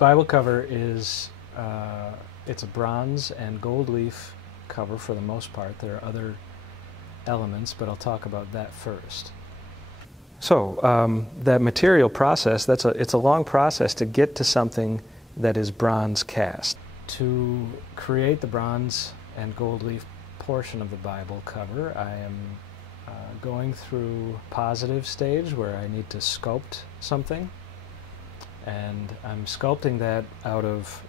Bible cover is it's a bronze and gold leaf cover for the most part. There are other elements, but I'll talk about that first. So that material process, it's a long process to get to something that is bronze cast. To create the bronze and gold leaf portion of the Bible cover, I am going through positive stage where I need to sculpt something, and I'm sculpting that out of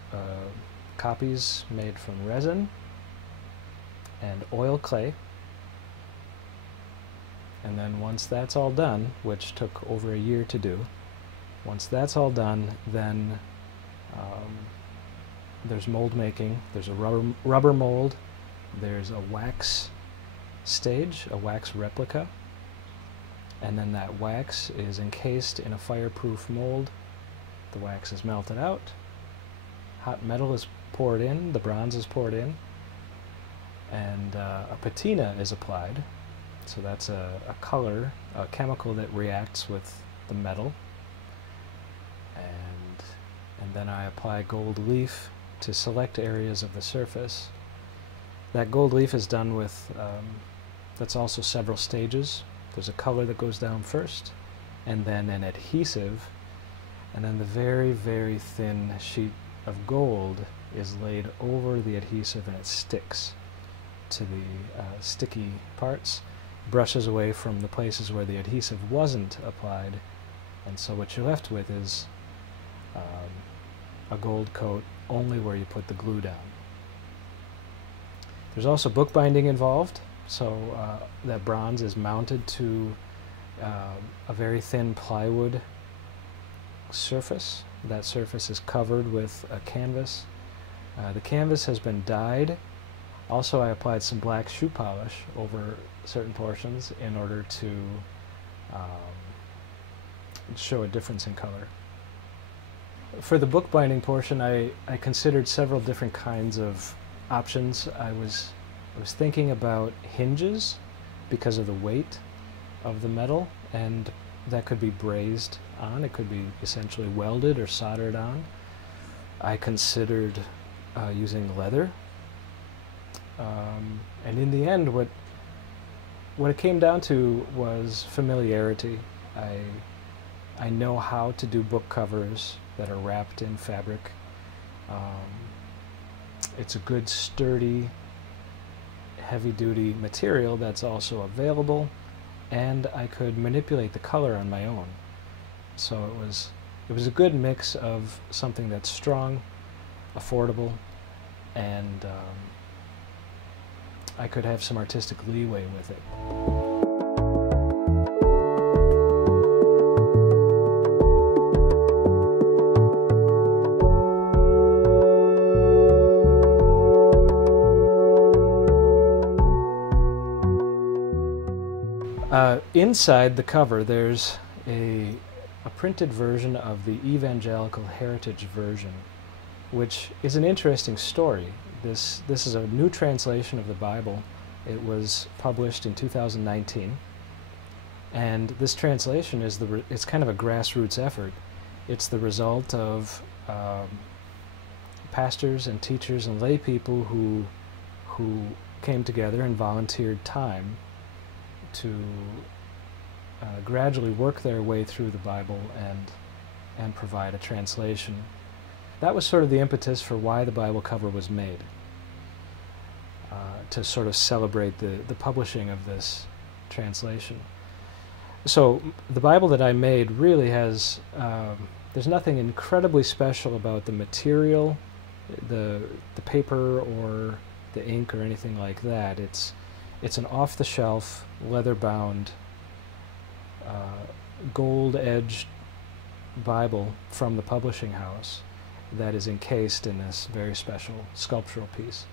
copies made from resin and oil clay. And then once that's all done, which took over a year to do, once that's all done, then there's mold making. There's a rubber mold. There's a wax stage, a wax replica. And then that wax is encased in a fireproof mold. The wax is melted out. Hot metal is poured in. The bronze is poured in. And a patina is applied. So that's a color, a chemical that reacts with the metal. And then I apply gold leaf to select areas of the surface. That gold leaf is done with, that's also several stages. There's a color that goes down first, and then an adhesive, and then the very, very thin sheet of gold is laid over the adhesive and it sticks to the sticky parts, brushes away from the places where the adhesive wasn't applied, and so what you're left with is a gold coat only where you put the glue down. There's also bookbinding involved, so that bronze is mounted to a very thin plywood surface. That surface is covered with a canvas. The canvas has been dyed. Also, I applied some black shoe polish over certain portions in order to show a difference in color. For the bookbinding portion, I considered several different kinds of options. I was thinking about hinges because of the weight of the metal, and that could be brazed on. It could be essentially welded or soldered on. I considered using leather. And in the end, what it came down to was familiarity. I know how to do book covers that are wrapped in fabric. It's a good, sturdy, heavy-duty material that's also available, and I could manipulate the color on my own. So it was a good mix of something that's strong, affordable, and I could have some artistic leeway with it. Inside the cover, there's a printed version of the Evangelical Heritage Version, which is an interesting story. This is a new translation of the Bible. It was published in 2019, and this translation is it's kind of a grassroots effort. It's the result of pastors and teachers and lay people who came together and volunteered time to gradually work their way through the Bible and provide a translation. That was sort of the impetus for why the Bible cover was made, to sort of celebrate the publishing of this translation. So the Bible that I made really has, there's nothing incredibly special about the material, the paper or the ink or anything like that. It's an off-the-shelf, leather-bound, gold-edged Bible from the publishing house that is encased in this very special sculptural piece.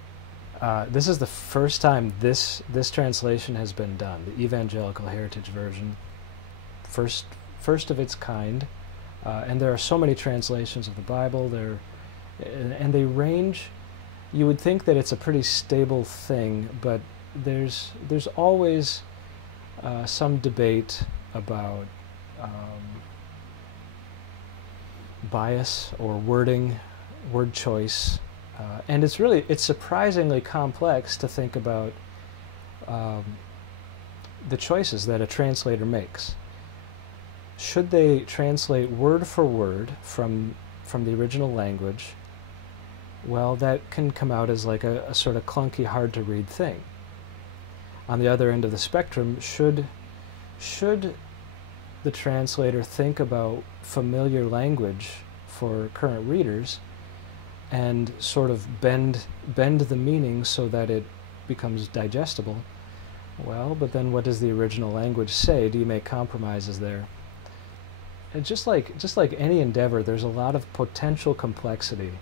This is the first time this translation has been done, the Evangelical Heritage Version, first of its kind, and there are so many translations of the Bible. And they range. You would think that it's a pretty stable thing, but there's always some debate about bias or wording, word choice, and it's surprisingly complex to think about the choices that a translator makes. Should they translate word for word from the original language? Well, that can come out as like a sort of clunky, hard to read thing. On the other end of the spectrum, should the translator think about familiar language for current readers and sort of bend the meaning so that it becomes digestible? Well, but then what does the original language say? Do you make compromises there? And just like any endeavor, there's a lot of potential complexity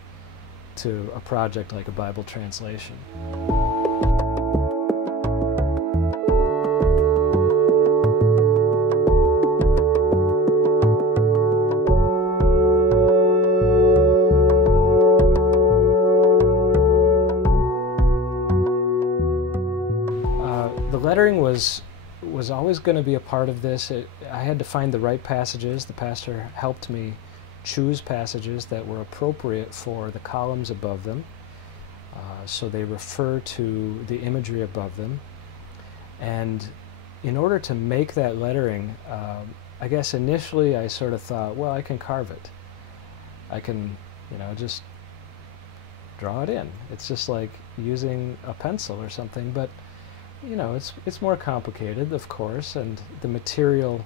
to a project like a Bible translation. The lettering was always going to be a part of this. I had to find the right passages. The pastor helped me choose passages that were appropriate for the columns above them, so they refer to the imagery above them. And in order to make that lettering, I guess initially I sort of thought, well, I can carve it. I can, just draw it in. It's just like using a pencil or something, but it's more complicated, of course, and the material,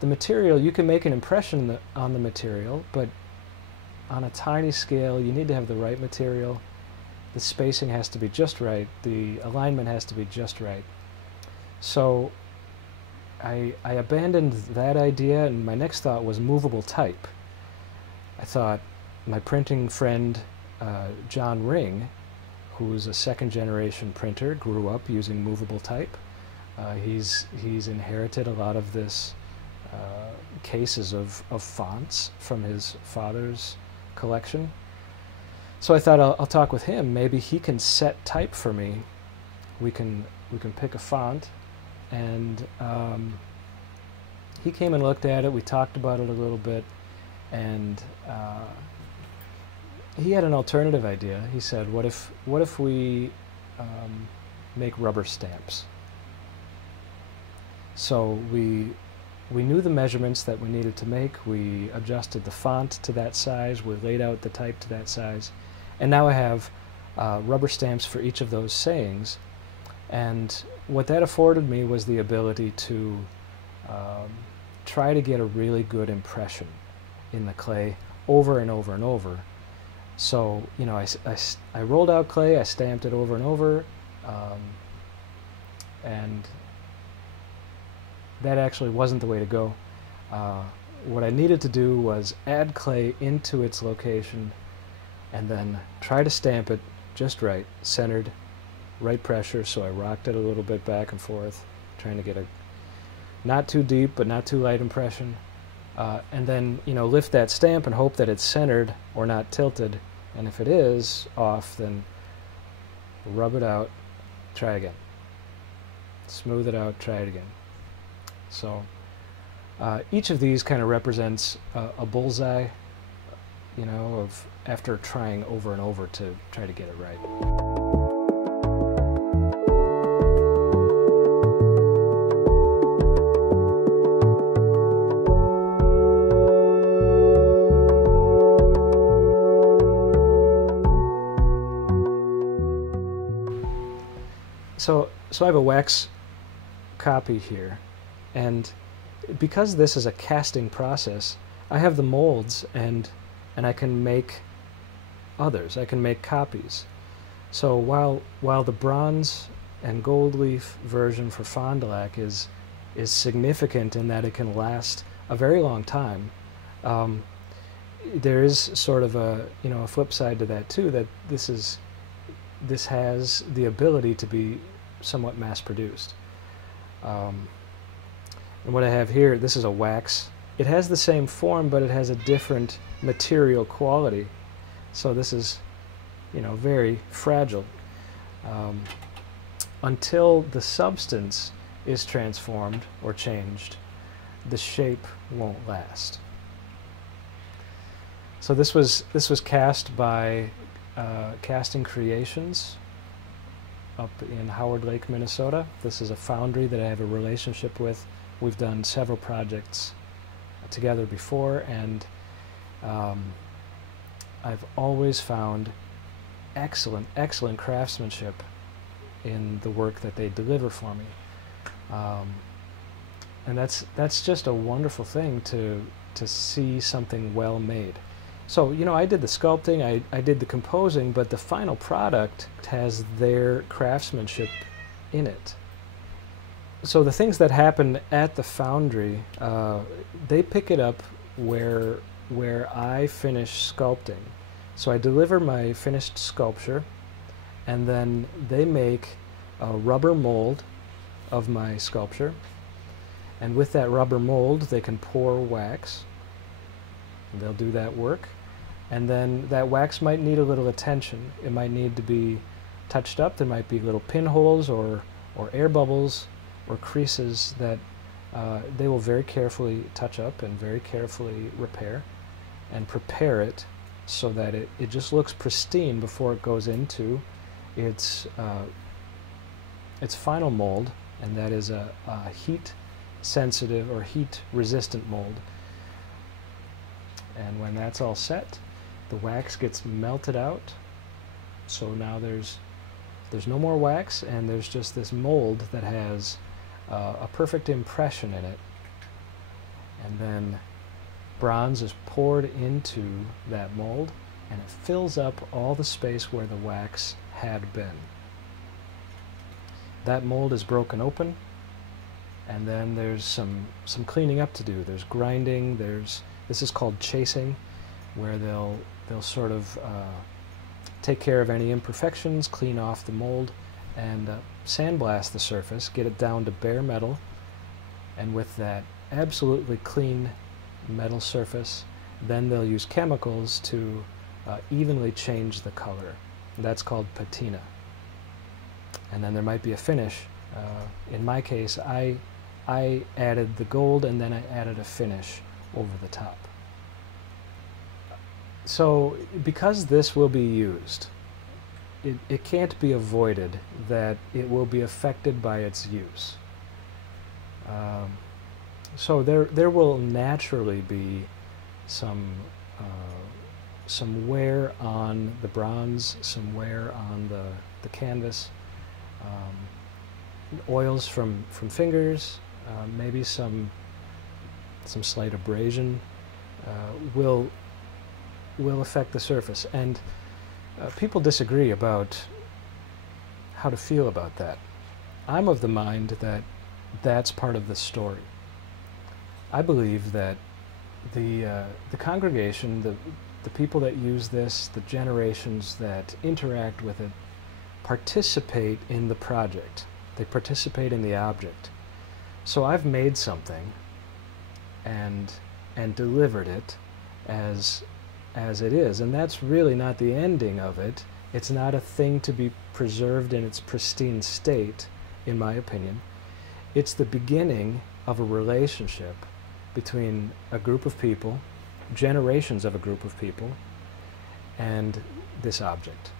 you can make an impression on the material, but on a tiny scale, you need to have the right material. The spacing has to be just right. The alignment has to be just right. So I abandoned that idea, and my next thought was movable type. I thought my printing friend, John Ring, who's a second-generation printer, grew up using movable type. He's inherited a lot of this cases of fonts from his father's collection. So I thought I'll talk with him. Maybe he can set type for me. We can pick a font, and he came and looked at it. We talked about it a little bit, and he had an alternative idea. He said, what if we make rubber stamps? So we knew the measurements that we needed to make. We adjusted the font to that size. We laid out the type to that size. And now I have rubber stamps for each of those sayings. And what that afforded me was the ability to try to get a really good impression in the clay over and over and over. So, I rolled out clay, I stamped it over and over, and that actually wasn't the way to go. What I needed to do was add clay into its location and then try to stamp it just right, centered, right pressure, so I rocked it a little bit back and forth, trying to get a not too deep but not too light impression. And then, lift that stamp and hope that it's centered or not tilted. And if it is off, then rub it out, try again. Smooth it out, try it again. So each of these kind of represents a bullseye, of after trying over and over to try to get it right. So I have a wax copy here, and because this is a casting process, I have the molds, and I can make others. I can make copies. So while the bronze and gold leaf version for Fond du Lac is significant in that it can last a very long time, there is sort of a flip side to that too, that this has the ability to be somewhat mass-produced. And what I have here, this is a wax. It has the same form, but it has a different material quality. So this is, very fragile. Until the substance is transformed or changed, the shape won't last. So this was cast by Casting Creations up in Howard Lake, Minnesota. This is a foundry that I have a relationship with. We've done several projects together before, and I've always found excellent craftsmanship in the work that they deliver for me. And that's just a wonderful thing to see something well made. So, you know, I did the sculpting, I did the composing, but the final product has their craftsmanship in it. So the things that happen at the foundry, they pick it up where I finish sculpting. So I deliver my finished sculpture, and then they make a rubber mold of my sculpture. And with that rubber mold, they can pour wax. They'll do that work. And then that wax might need a little attention. It might need to be touched up. There might be little pinholes or air bubbles or creases that they will very carefully touch up and very carefully repair and prepare it so that it just looks pristine before it goes into its final mold, and that is a heat-sensitive or heat-resistant mold. And when that's all set, the wax gets melted out. So now there's no more wax, and there's just this mold that has a perfect impression in it. And then bronze is poured into that mold, and it fills up all the space where the wax had been. That mold is broken open, and then there's some cleaning up to do. There's grinding, this is called chasing, where they'll sort of take care of any imperfections, clean off the mold, and sandblast the surface, get it down to bare metal, and with that absolutely clean metal surface, then they'll use chemicals to evenly change the color. That's called patina. And then there might be a finish. In my case, I added the gold, and then I added a finish over the top. So because this will be used, it can't be avoided that it will be affected by its use. So there will naturally be some wear on the bronze, some wear on the canvas, oils from fingers, maybe some slight abrasion will affect the surface. And people disagree about how to feel about that. I'm of the mind that that's part of the story. I believe that the congregation, the people that use this, the generations that interact with it, participate in the project. They participate in the object. So I've made something and delivered it as it is, and that's really not the ending of it. It's not a thing to be preserved in its pristine state, in my opinion. It's the beginning of a relationship between a group of people, generations of a group of people, and this object.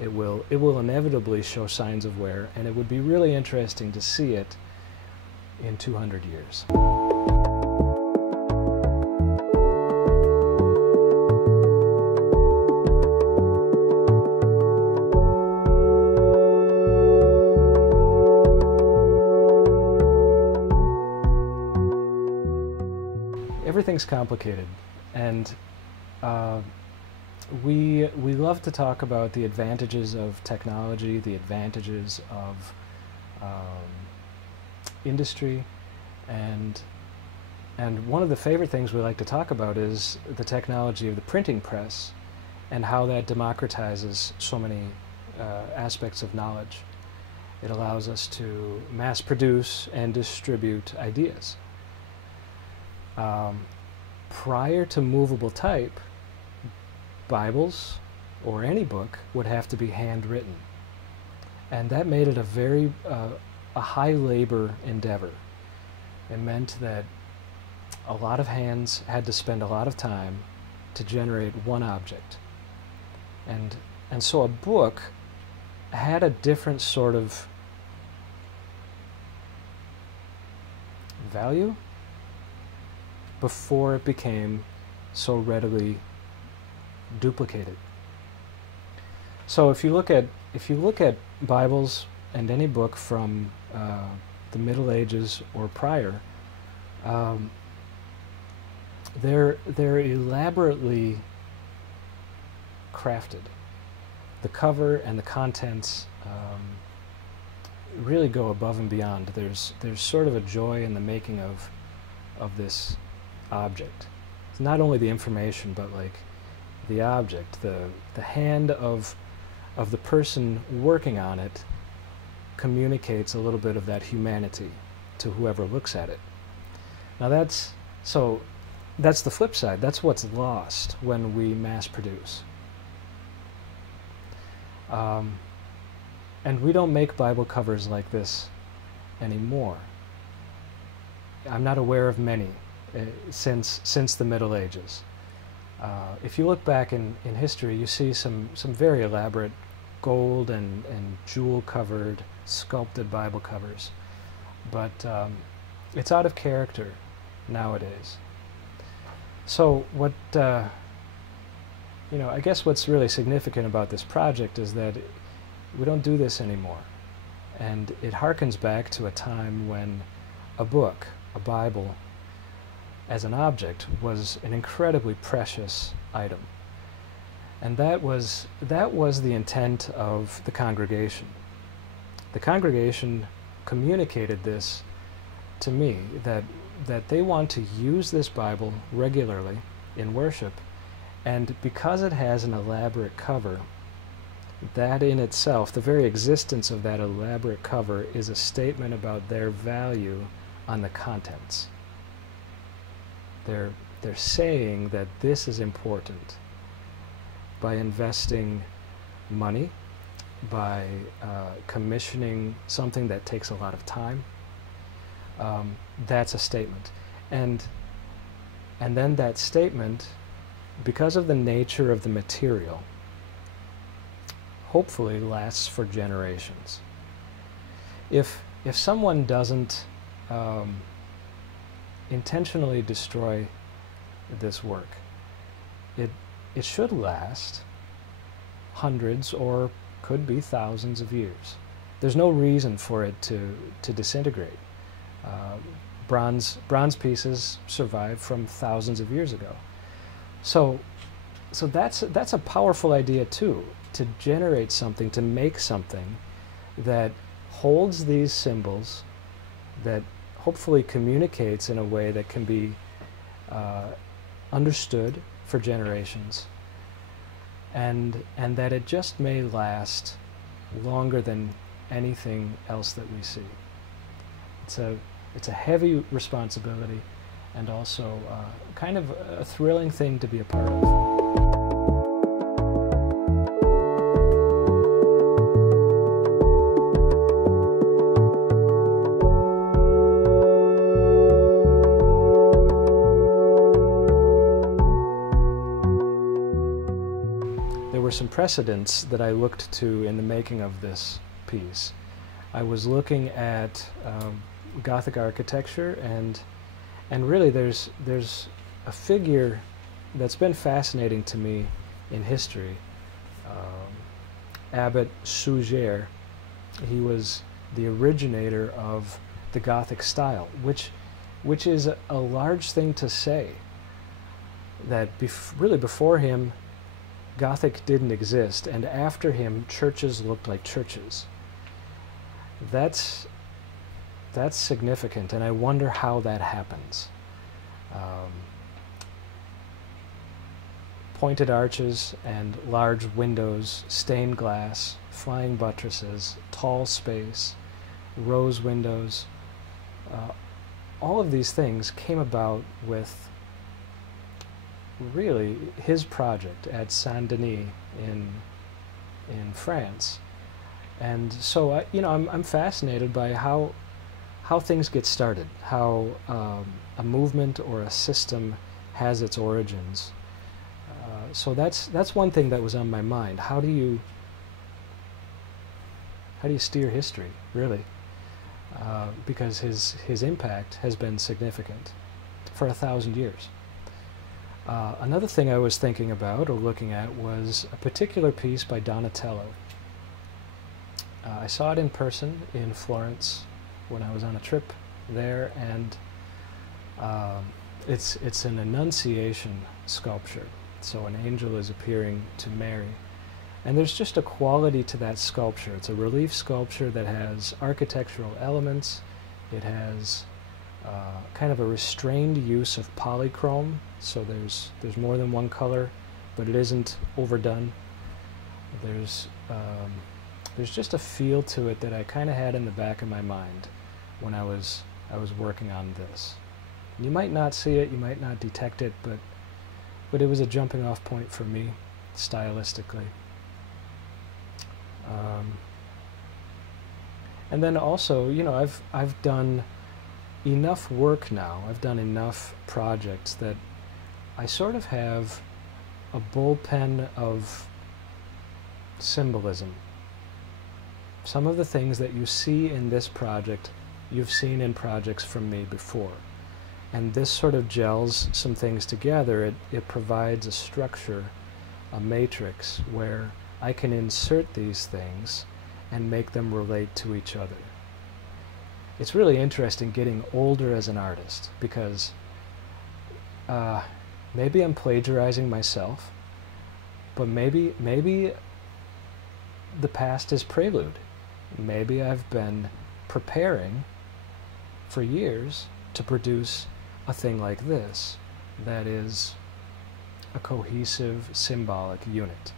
It will inevitably show signs of wear, and it would be really interesting to see it in 200 years. Everything's complicated, and we love to talk about the advantages of technology, the advantages of industry, and one of the favorite things we like to talk about is the technology of the printing press and how that democratizes so many aspects of knowledge. It allows us to mass produce and distribute ideas. Prior to movable type, Bibles or any book would have to be handwritten, and that made it a very a high labor endeavor. It meant that a lot of hands had to spend a lot of time to generate one object. And so a book had a different sort of value before it became so readily duplicated. So if you look at Bibles and any book from the Middle Ages or prior, they're elaborately crafted. The cover and the contents really go above and beyond. There's sort of a joy in the making of this object. It's not only the information, but like the object, the hand of the person working on it communicates a little bit of that humanity to whoever looks at it. Now that's the flip side. That's what's lost when we mass produce. And we don't make Bible covers like this anymore. I'm not aware of many since the Middle Ages. If you look back in history, you see some very elaborate gold and jewel-covered, sculpted Bible covers. But it's out of character nowadays. So what, I guess what's really significant about this project is that we don't do this anymore. And it harkens back to a time when a book, a Bible, as an object, was an incredibly precious item. And that was the intent of the congregation. The congregation communicated this to me, that they want to use this Bible regularly in worship, and because it has an elaborate cover, that in itself, the very existence of that elaborate cover, is a statement about their value on the contents. They're saying that this is important by investing money, by commissioning something that takes a lot of time. That's a statement. And then that statement, because of the nature of the material, hopefully lasts for generations. If someone doesn't intentionally destroy this work, it should last hundreds or could be thousands of years. There's no reason for it to disintegrate. Bronze pieces survive from thousands of years ago. So that's a powerful idea too, to generate something, to make something that holds these symbols, that hopefully communicates in a way that can be understood for generations, and that it just may last longer than anything else that we see. It's a heavy responsibility, and also kind of a thrilling thing to be a part of. There were some precedents that I looked to in the making of this piece. I was looking at Gothic architecture, and really there's a figure that's been fascinating to me in history. Abbot Suger, he was the originator of the Gothic style, which is a large thing to say, that really before him Gothic didn't exist, and after him churches looked like churches. That's significant, and I wonder how that happens. Pointed arches and large windows, stained glass, flying buttresses, tall space, rose windows. All of these things came about with really his project at Saint-Denis in France. And so I'm fascinated by how things get started, how a movement or a system has its origins. So that's one thing that was on my mind. How do you steer history, really? Because his impact has been significant for 1,000 years. Another thing I was thinking about or looking at was a particular piece by Donatello. I saw it in person in Florence when I was on a trip there, and it's an Annunciation sculpture. So an angel is appearing to Mary. And there's just a quality to that sculpture. It's a relief sculpture that has architectural elements. It has kind of a restrained use of polychrome, so there's more than one color, but it isn't overdone. There's just a feel to it that I kind of had in the back of my mind when I was working on this. You might not see it, you might not detect it, but it was a jumping off point for me stylistically. And then also, you know, I've done enough work now, I've done enough projects that I sort of have a bullpen of symbolism. Some of the things that you see in this project, you've seen in projects from me before. And this sort of gels some things together. It provides a structure, a matrix, where I can insert these things and make them relate to each other. It's really interesting getting older as an artist, because maybe I'm plagiarizing myself, but maybe the past is prelude. Maybe I've been preparing for years to produce a thing like this that is a cohesive, symbolic unit.